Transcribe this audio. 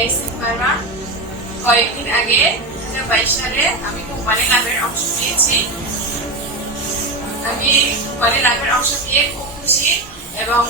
আইসিফ মারমা। কয়েকদিন আগে 2022 সালে আমি কোম্পানি লাভের অংশ পেয়েছি। আমি কোম্পানি লাভের অংশ পেয়ে খুব খুশি এবং